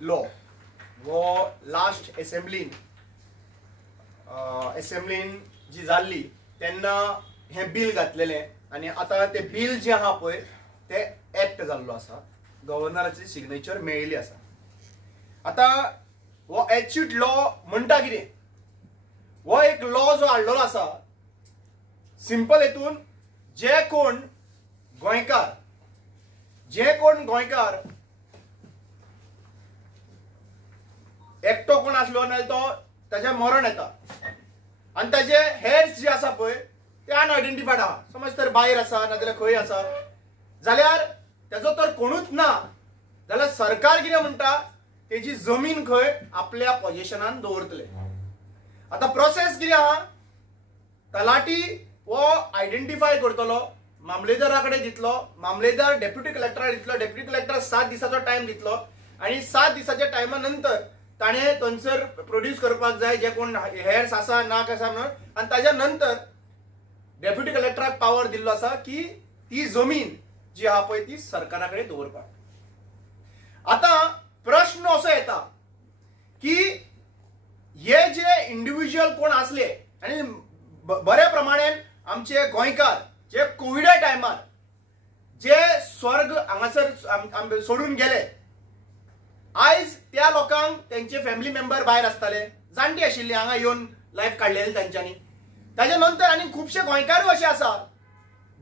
Law वो last असेंब्लीन जी जाल्ली तेन्ना हे बिल घातलेले आणि आता ते बिल जे आहा पळय ते एक्ट जाल्लो आसा. गव्हर्नराची सिग्नेचर मेळिल्ली आसा. आता वो एच्यूट लॉ म्हणटा कितें, वो एक लॉ जो हाडलेलो आसा सिंपल हेतून जे कोण गोंयकार एकटो कोण आसलो नाल्यार तो ताचे मरण येता आणि ताचे हेर्स जे आसा पळय ते अनआयडेंटिफायड आहा. समज तर भायर आसा नाजाल्यार खंय आसा जाल्यार ताजो तर कोणूच ना जाल्यार सरकार कितें म्हणटा तेजी जमीन खंय आपल्या पोझिशनान दवरतले. आता प्रोसेस कितें आहा, तलाटी वो आयडेंटिफाय करतलो, मामलेदारा कडेन दितलो, मामलेदार डेप्युटी कलेक्टराक दितलो, डेप्युटी कलेक्टर 7 दिसाचो टायम दितलो आणि 7 दिसाच्या टायमा नंतर ताणे थंयसर प्रोड्यूस करपाक जाय जे कोण हेर्स आसा ना कसा म्हणून. आणि ताच्या नंतर डेप्युटी कलेक्टराक पावर दिल्लो आसा की ती जमीन जी आहा पळय ती सरकारा कडेन दवरपाक. आता प्रश्न असो येता की हे जे इंडिव्हिज्युअल कोण असले आणि बऱ्या प्रमाणे आमचे गोंयकार जे कोविडा टायमार जे स्वर्ग हांगासर सोडून गेले, आयज त्या लोकांक त्यांचे फॅमिली मेंबर भायर आसताले, जाणटी आशिल्ली हांगा येवन लायफ काडलेली तांच्यांनी. ताच्या नंतर आनी खुबशे गोंयकारूय असे आसा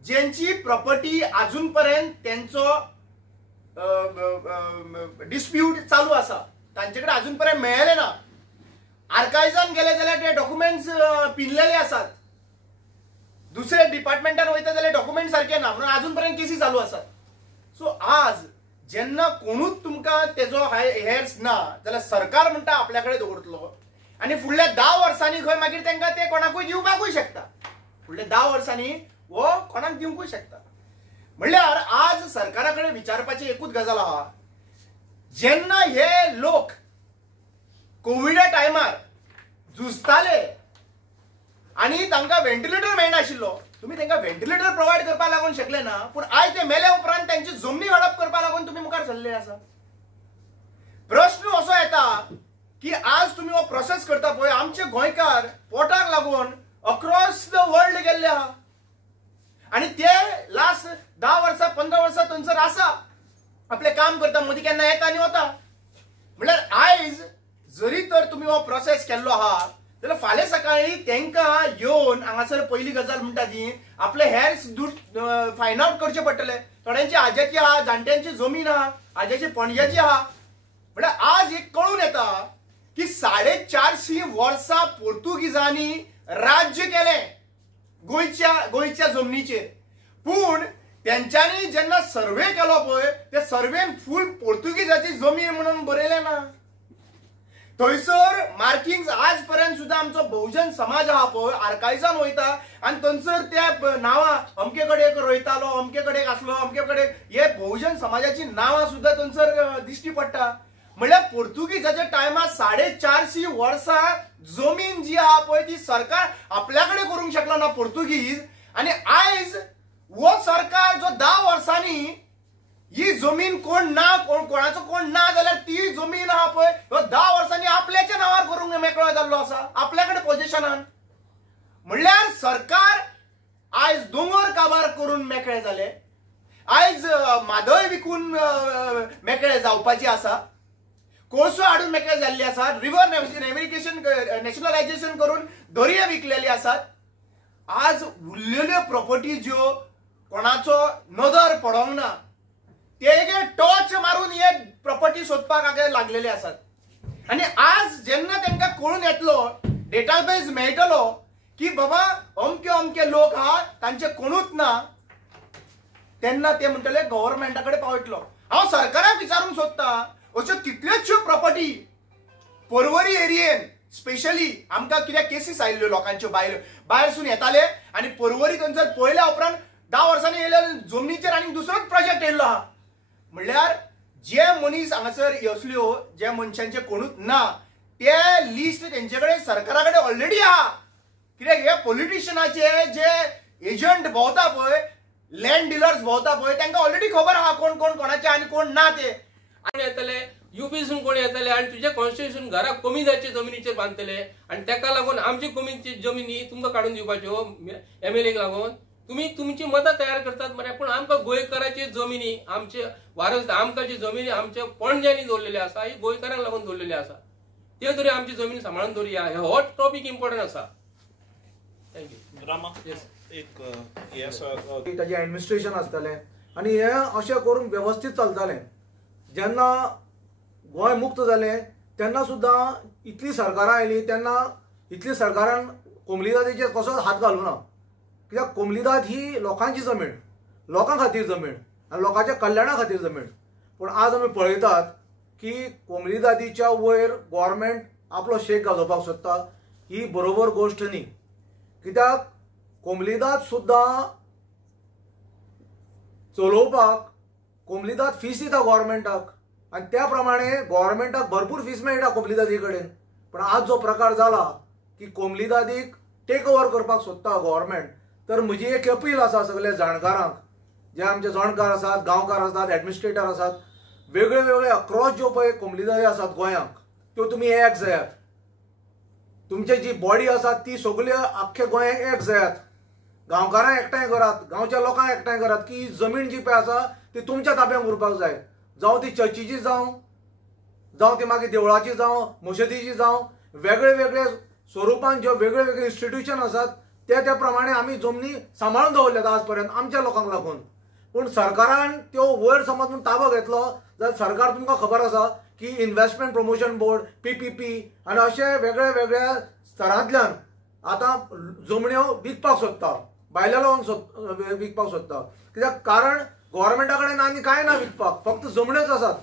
ज्यांची प्रॉपर्टी अजून पर्यंत त्यांचो डिस्प्यूट चालू आसा, तांचे कडेन अजून पर्यंत मेळ्ळेले ना. आर्कायव्जान गेले जाल्यार ते डॉक्युमेंट्स पिनलेले आसात, दुसरे डिपार्टमेंटान वयता जाल्यार डॉक्युमेंट सारखे ना म्हणून अजून पर्यंत केसी चालू आसात. सो आज जेन्ना कोणूच तुमकां तेजो हेर्स ना जाल्यार सरकार म्हणटा आपल्या कडेन दवरतलो आणि फुडल्या 10 वर्सांनी खंय मागीर तांकां ते कोणाकूय दिवपाकूय शकता. फुडल्या 10 वर्सांनी वो कोणाक दिवंकूय शकता. म्हणल्यार आज सरकारा कडेन विचारपाची एकूच गजाल आहा, जेन्ना हे लोक कोविडा टायमार झुजताले आणि तांकां व्हेंटिलेटर मेळनाशिल्लो, तुम्ही तांकां व्हेंटिलेटर प्रोवायड करपाक लागून शकले ना, पूण आयज ते मेल्या उपरांत तांची जमनी हडप करपाक लागून तुम्ही मुखार सरले आसा. प्रश्न असो येता की आज तुम्ही हो प्रोसेस करता पळय, आमचे गोंयकार पोटाक लागून अक्रॉस द वर्ल्ड गेल्ले आहा आणि ते लास्ट 10 वर्सां 15 वर्सां थंयसर आसा, आपले काम करता, मदीं केन्ना येता आनी वता. म्हणल्यार आयज जरी तर तुम्ही हो प्रोसेस केल्लो आहा जाल्यार फाल्यां सकाळी तांकां येवन हांगासर पहिली गजाल म्हणटा ती आपले हेर्स फायंड आउट करचे पडटले. थोड्यांची आज्याची आहा, जाणट्यांची जमीन आहा, आज्याची पणज्याची आहा. म्हणल्यार आज एक कळून येता की 450 वर्सां पोर्तुगीजांनी राज्य केले गोंयच्या जमनीचेर, पूण त्यांच्यानी जेन्ना सर्वे केलो पळय त्या सर्वेन फुल पोर्तुगीजाची जमीन म्हणून बरयले ना. थंयसर मार्किंग्स आज पर्यंत सुद्धा आमचो बहुजन समाज आहा पळय आर्कायव्जान वयता आणि थंयसर त्या नांवां अमके कडेन रोयतालो, अमके कडेन आसलो, अमके कडेन हे बहुजन समाजाची नांवां सुद्धा थंयसर दिश्टी पडटा. म्हणल्यार पोर्तुगीजाच्या टायमार 450 वर्सां जमीन जी आहा पळय ती सरकार आपल्या कडेन करूंक शकलो ना पोर्तुगीज. आणि आयज वो सरकार जो 10 वर्सांनी ही जमीन कोण ना कोणाचो कोण ना जाल्यार ती जमीन आहा पळय 10 वर्सांनी आपल्याच्या नांवार करूंक मेकळो जाल्लो आसा आपल्या कडेन पोझिशनान. म्हणल्यार सरकार आयज दोंगर काबार करून मेकळे जाले, आयज मादय विकून मेकळे जावपाची आसा, कोळसो हाडून मेकळे जाल्ली आसा, रिव्हर नॅशनलायझेशन करून दर्या विकलेली आसात. आज उरलेल्यो प्रॉपर्टी ज्यो कोणाचो नदर पडोंक ना ते टॉर्च मारून हे प्रॉपर्टी सोदपाक लागलेले आसात. आणि आज जेन्ना तांकां कळून येतलो, डेटाबेस मेळटलो की बाबा अमके अमके लोक आहा तांचे कोणूच ना, तेन्ना ते म्हणटले गव्हर्नमेंटा कडेन पावयतलो. हांव सरकाराक विचारूंक सोदता, अश्यो कितल्योश्यो प्रॉपर्टी पर्वरी एरियेन स्पेशली आमकां कित्याक केसीस आयिल्ल्यो लोकांच्यो भायरसून येताले आणि पर्वरी थंयसर पळयल्या उपरांत 10 वर्सांनी येयल्या जमनीचेर आनी दुसरोच प्रोजेक्ट येयल्लो आहा. म्हणल्यार जे मनीस हांगासर असल्यो ज्या मनशांचे कोणूच ना ते लिस्ट तेंचे कडेन सरकारा कडेन ऑलरेडी आहा. कित्याक हे पॉलिटिशियनाचे जे एजंट भोंवता पळय, लँड डिलर्स भोंवता पळय, तांकां ऑलरेडी खबर आहा कोण कोण कोणाचे आनी कोण ना ते. आणि येतले यूपीसून कोण येतले आणि तुझ्या कॉन्स्टिट्युशन घराक कमी जायचे जमिनीचेर बांधतले आणि त्याका लागून आमची कमी जमिनी तुमकां काढून दिवपाच्यो MLAक लागून तुम्ही तुमची मतं तयार करतात मरे पण आमकां गोंयकाराची जमिनी आमचे वारस आमकां जी जमिनी आमच्या पणज्यांनी दवरलेली आसा ही गोंयकारांक लागून दवरलेली आसा ते तरी आमची जमीन सांबाळून दवरया हो टॉपिक इम्पॉर्टंट आसा. थँक्यू. रामा एक हे आसा ताजें एडमिनिस्ट्रेशन आसतलें आनी हें अशें करून वेवस्थीत चलतालें. जेन्ना गोंय मुक्त जालें तेन्ना सुद्दां इतली सरकारां आयली तेन्ना इतली सरकारान कोमली जातीचेर कसोच हात घालूं ना. कित्याक कोमली जात ही लोकांची जमीन, लोकां खातीर जमीन आनी लोकांच्या कल्याणा खातीर जमीन. पूण आज आमी पळयतात की कोमली जातीच्या वयर गव्हर्मेंट आपलो शेक घालोवपाक सोदता. ही बरोबर गोश्ट न्ही. कित्याक कोमली जात सुद्दां चलोवपाक कोमली जात फीस दिता गव्हर्मेंटाक आनी त्या प्रमाणे गव्हर्मेंटाक भरपूर फीस मेळटा कोमली जाती कडेन. पण आज जो प्रकार जाला की कोमली जातीक टेक ओवर करपाक सोदता गव्हर्मेंट, तर म्हजी एक अपील आसा सगळ्या जाणकारांक, जे आमचे जाणकार आसात, गांवकार आसात, एडमिनिस्ट्रेटर आसात, वेगळे वेगळे अक्रॉस ज्यो पळय कोमली जाती आसात गोंयांक त्यो तुमी एक जायात. तुमची जी बॉडी आसा ती सगळ्यो आख्खे गोंयांक एक जायात. गांवकारांक एकठांय करात, गांवच्या लोकांक एकठांय करात की जमीन जी पळय आसा ती तुमच्या ताब्यांत उरपाक जाय. जावं ती चर्चीची जावं ती मागीर देवळाची जावं मशिदीची जावं वेगळे वेगळे स्वरुपान ज्यो वेगळे वेगळे इन्स्टिट्यूशन आसात त्या प्रमाणे आमी जमनी सांबाळून दवरल्यात आज पर्यंत आमच्या लोकांक लागून. पूण सरकारान त्यो वयर समज ताबो घेतलो जाल्यार सरकार तुमकां खबर आसा की इन्व्हेस्टमेंट प्रमोशन बोर्ड PPP आनी अशे वेगळ्या वेगळ्या स्तरांतल्यान आतां जमण्यो विकपाक सोदता, भायल्या लोकांक विकपाक सोदता. कित्याक कारण गव्हर्मेंटा कडेन आनी कांय ना विकपाक, फक्त जमण्योच आसात.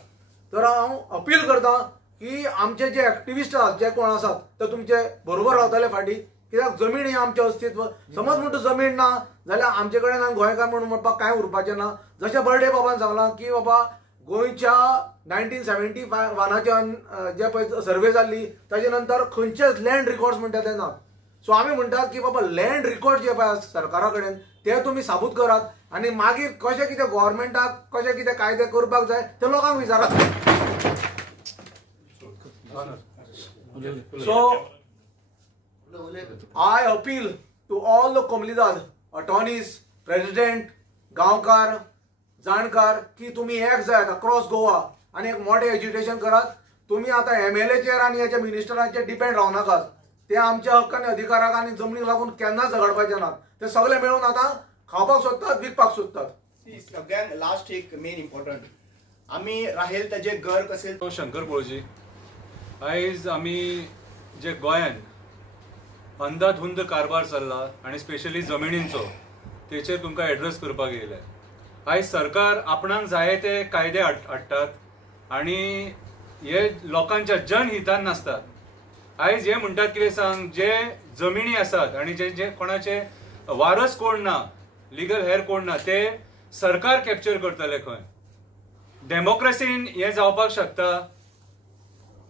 तर हांव अपील करतां की आमचे जे एक्टिविस्ट आसात, जे कोण आसात ते तुमचे बरोबर रावतले फाटीं. कित्याक जमीन ही आमचें अस्तित्व. समज म्हणटा जमीन ना जाल्यार आमचे कडेन गोंयकार म्हणून म्हणपाक कांय उरपाचें ना. जशें बर्डे बाबान सांगलां की बाबा गोंयच्या 1971 जे पळय सर्वे जाल्ली ताजे नंतर खंयचेच लँड रिकॉर्ड्स म्हणटा ते नात. सो आमी म्हणटात की बाबा लँड रिकॉर्ड जे पळय सरकारा कडेन ते तुमी साबूत करात आनी मागीर कशें कितें गव्हर्मेंटाक कशें कितें कायदे करपाक जाय ते लोकांक विचारात. सो I appeal to all the Komlidad attorneys, president, गांवकार, जाणकार की तुम्ही एक जायात अक्रॉस गोवा आणि एक मोठे एज्युटेशन करात. तुम्ही आता MLAचेर आणि याच्या मिनिस्टरांचेर डिपेंड रावू नाकात. ते आमच्या हक्कानी अधिकाराक आणि जमनीक लागून केन्नाच झगडपाचे नात. ते सगळे मेळून आता खावपाक सोदतात, विकपाक सोदतात. सगळ्यांत लास्ट एक मेन इम्पॉर्टंट आमी राहेल ताजे घर कसे शंकर पळोवची. आयज आमी जे गोंयान अंधाधुंद कारभार चल्ला आणि स्पेशली जमिनींचो तेचेर तुमकां एड्रेस करपाक येयले. आयज सरकार आपणाक जाय ते कायदे हाडटात आणि हे लोकांच्या जनहितान नासतात. आयज हे म्हणटात कितें सांग, जे जमिनी आसात आणि जे कोणाचे वारस कोण ना, लिगल हेर कोण ना, ते सरकार कॅप्चर करतले. खंय डेमोक्रेसीन हे जावपाक शकता?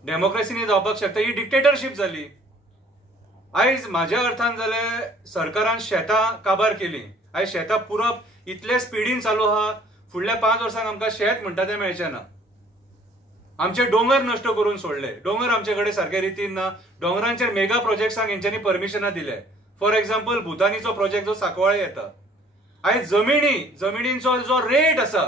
डेमोक्रेसीन हे जावपाक शकता? ही डिक्टेटरशीप जाली. आयज म्हाज्या अर्थान जाल्यार सरकारान शेतां काबार केली. आयज शेतां पुरप इतले स्पिडीन चालू आहा. फुडल्या 5 वर्सांक आमकां शेत म्हणटा तें मेळचें ना. आमचे दोंगर नश्ट करून सोडले. दोंगर आमचे कडेन सारके रितीन ना. दोंगरांचेर मेगा प्रोजेक्ट्सांक हेंच्यांनी परमिशनां दिले. फॉर एक्झाम्पल भुतानीचो प्रोजेक्ट जो सांकवाळे येता. आयज जमिनींचो जो रेट आसा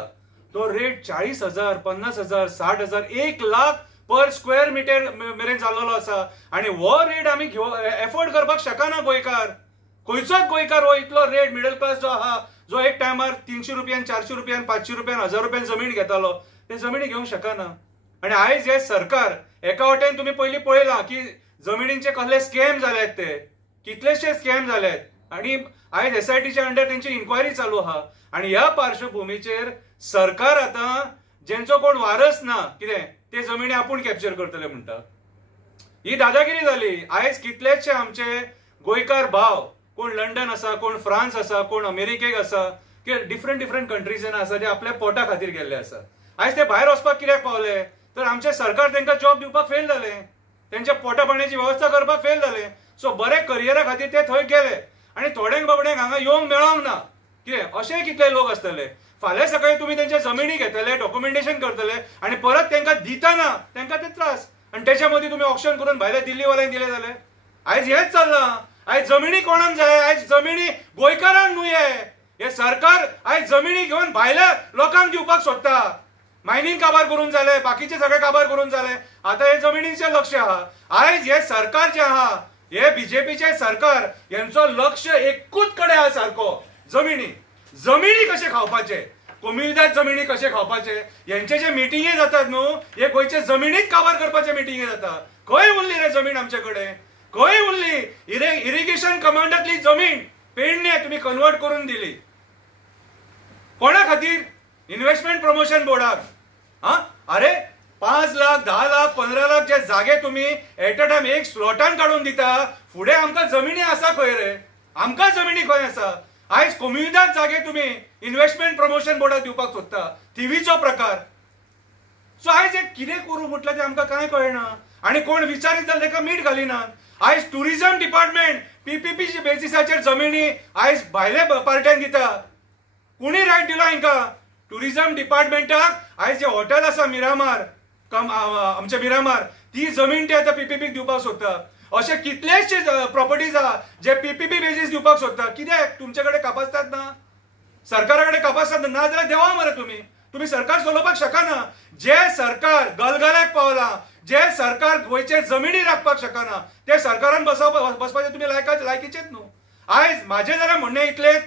तो rate 40,000, 50,000, 60,000, 1 lakh per square metre मेरेन जाल्लो आसा. आणि हो रेट आमी एफोर्ड करपाक शकना गोंयकार. खंयचोच गोंयकार हो इतलो रेट मिडल क्लास जो आहा, जो एक टायमार 300 रुपयान, 400 रुपयान, 500 रुपयान, 1000 रुपयान जमीन घेतालो, ते जमिनी घेवंक शकना. आणि आयज हे सरकार एका वटेन तुम्ही पयलीं पळयलां की जमिनींचे कसले स्कॅम जाल्यात, ते कितलेशे स्कॅम जाल्यात. आणि आयज SITच्या अंडर तेंची इन्क्वायरी चालू आहा. आणि ह्या पार्श्वभूमीचेर सरकार आता जेंचो कोण वारस ना कितें ते जमिनी आपूण कॅप्चर करतले म्हणटा. ही दादागिरी जाली. आयज कितलेशे आमचे गोंयकार भाव, कोण लंडन आसा, कोण फ्रांस आसा, कोण अमेरिकेक आसा, की डिफरंट कंट्रीजान आसा, ते आपल्या पोटा खातीर गेल्ले आसा. आयज ते भायर वचपाक कित्याक पावले? तर आमचे सरकार तांकां जॉब दिवपाक फेल जाले, त्यांच्या पोटा पाण्याची व्यवस्था करपाक फेल जाले. सो बरे करियरा खातीर ते थंय गेले आणि थोड्यांक बाबड्यांक हांगा येवंक मेळोंक ना. कितें अशें कितले लोक आसतले. फाल्यां सकाळी तुम्ही त्यांच्या जमिनी घेतले, डॉक्युमेंटेशन करतले आणि परत त्यांना दिताना त्यांना ते त्रास, आणि त्याच्या मध्ये तुम्ही ऑप्शन करून भायल्या दिल्लीवाल्यांक दिले जाल्यार आयज हेच चल्लां. आयज जमिनी कोणाक जाय? आयज जमिनी गोंयकारांक न्हय. हे सरकार आयज जमिनी घेवन भायल्या लोकांक दिवपाक सोदता. मायनिंग काबार करून जाले, बाकीचे सगळे काबार करून जाले, आता हे जमिनीचे लक्ष आहा. आयज हे सरकार जे आहा, हे बीजेपीचे सरकार, यांचं लक्ष एकूच कडे आहा सारको, जमिनी. जमिनी कशे खावपाचे, कोमिलदाद जमिनी कशे खावपाचे, यांचे जे मिटिंगे जातात न्हू, हे गोंयचे जमिनीत काबार करपाचे मिटिंगे जाता. खंय उरली रे जमीन आमचे कडेन? खंय उरली? इरिगेशन कमांडातली जमीन पेडणे तुम्ही कन्वर्ट करून दिली. कोणा खातीर? इन्व्हेस्टमेंट प्रमोशन बोर्डाक. अरे 5 लाख 10 लाख 15 लाख जे जागे तुम्ही एट अ टाइम एक स्लॉटान काढून दिता, फुडें आमकां जमिनी आसा खंय रे? आमकां जमिनी खंय आसा? आयज कोमिलदाद जागे तुम्ही इन्व्हेस्टमेंट प्रमोशन बोर्डाक दिवपाक सोदता, थिवीचो प्रकार. सो आयज एक कितें करूं म्हटल्यार ते आमकां कांय कळना, आणि कोण विचारीत जाल्यार ताका मीठ घालिनात. आयज टुरिझम डिपार्टमेंट पीपीपी बेसिसाचेर जमिनी आयज भायल्या पार्ट्यांक दिता. कुणी रायट दिला हांकां? टुरिझम डिपार्टमेंटाक आयज जे हॉटेल आसा मिरामार, आमचे मिरामार, ती जमीन ते आता पीपीपीक दिवपाक सोदता. असे कितलेशे प्रॉपर्टीज आहा जे पीपीपी बेसीस दिवपाक सोदता. कित्याक? तुमचे कडेन कापासतात ना, सरकारा कडेन कापासतात ना जाल्यार देवा मरे तुम्ही सरकार चलोवपाक शकना. जे सरकार गलगल्याक पावला, जे सरकार गोंयचे जमिनी राखपाक शकना, ते सरकारान बसपाचे तुम्ही लायकीचेच न्हू. आयज माझे जाल्यार म्हणणें इतलेंच